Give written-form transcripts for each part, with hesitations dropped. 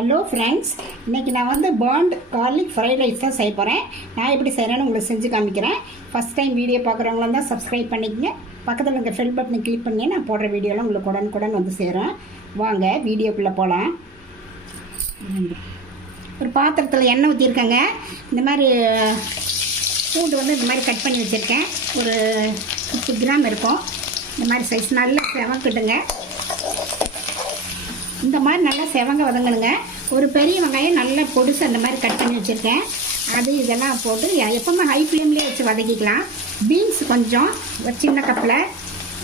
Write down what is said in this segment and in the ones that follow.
Hello friends, இன்றைக்கி நான் வந்து பர்ன்ட் கார்லிக் ஃப்ரைட் ரைஸ் தான் செய்ய போகிறேன். நான் எப்படி செய்கிறேன்னு உங்களுக்கு செஞ்சு காமிக்கிறேன். ஃபஸ்ட் டைம் வீடியோ பார்க்குறவங்களாம் தான் சப்ஸ்கிரைப் பண்ணிக்கங்க. பக்கத்தில் இருக்க பெல் பட்டனை கிளிக் பண்ணி நான் போடுற வீடியோலாம் உங்களுக்கு உடனுக்குடன் வந்து சேரும். வாங்க வீடியோக்குள்ளே போகலாம். ஒரு பாத்திரத்தில் எண்ணெய் ஊற்றிருக்கேங்க. இந்த மாதிரி பூண்டு வந்து இந்த மாதிரி கட் பண்ணி வச்சுருக்கேன். ஒரு 50 கிராம் இருக்கும். இந்த மாதிரி சைஸ் நல்லா செவக்கிட்டுங்க. இந்த மாதிரி நல்லா செவங்க வதங்கணுங்க. ஒரு பெரிய வெங்காயம் நல்லா பொடிசு அந்த மாதிரி கட் பண்ணி வச்சுருக்கேன். அது இதெல்லாம் போட்டு எப்பவுமே ஹை ஃப்ளேம்லேயே வச்சு வதக்கிக்கலாம். பீன்ஸ் கொஞ்சம் ஒரு சின்ன கப்பில்,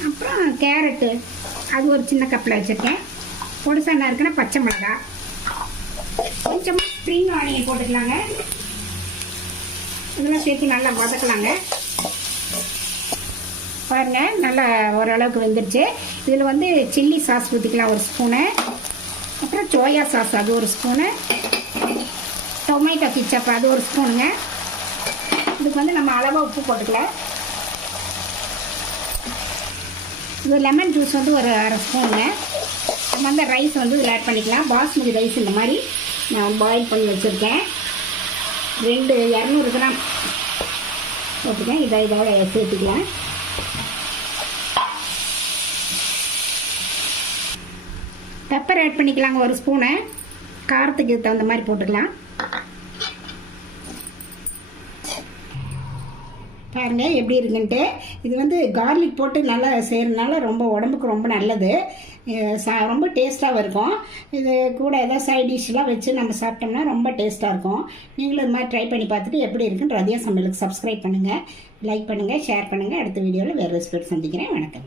அப்புறம் கேரட்டு அது ஒரு சின்ன கப்பில் வச்சுருக்கேன். பொடிசா என்ன இருக்குன்னா பச்சை மிளகா, கொஞ்சமாக ஸ்ப்ரிங் ஆனியன் போட்டுக்கலாங்க. இதெல்லாம் சேர்த்து நல்லா வதக்கலாங்க. பாருங்கள், நல்லா ஓரளவுக்கு வெந்துருச்சு. இதில் வந்து சில்லி சாஸ் ஊற்றிக்கலாம் ஒரு ஸ்பூனு, அப்புறம் சோயா சாஸ் அது ஒரு ஸ்பூனு, டொமேட்டோ கிச்சப் அது ஒரு ஸ்பூனுங்க. இதுக்கு வந்து நம்ம அளவாக உப்பு போட்டுக்கலாம். இது லெமன் ஜூஸ் வந்து ஒரு அரை ஸ்பூனுங்க. நம்ம வந்து ரைஸ் வந்து இதில் ஆட் பண்ணிக்கலாம். பாஸ்மதி ரைஸ் இந்த மாதிரி நான் பாயில் பண்ணி வச்சுருக்கேன். 200 கிராம் போட்டுக்கேன். இதோட சேர்த்துக்கலாம். பெப்பர் ஆட் பண்ணிக்கலாங்க ஒரு ஸ்பூனு, காரத்துக்கு தகுந்த மாதிரி போட்டுக்கலாம். பாருங்கள் எப்படி இருக்குன்ட்டு. இது வந்து கார்லிக் போட்டு நல்லா செய்கிறதுனால ரொம்ப உடம்புக்கு ரொம்ப நல்லது. ரொம்ப டேஸ்ட்டாகவும் இருக்கும். இது கூட ஏதாவது சைட் டிஷ்லாம் வச்சு நம்ம சாப்பிட்டோம்னா ரொம்ப டேஸ்ட்டாக இருக்கும். நீங்களும் இது மாதிரி ட்ரை பண்ணி பார்த்துட்டு எப்படி இருக்குன்னு ரதியா சமையலுக்கு சப்ஸ்கிரைப் பண்ணுங்கள், லைக் பண்ணுங்கள், ஷேர் பண்ணுங்கள். அடுத்த வீடியோவில் வேறு ரெசிபி சந்திக்கிறேன். வணக்கம்.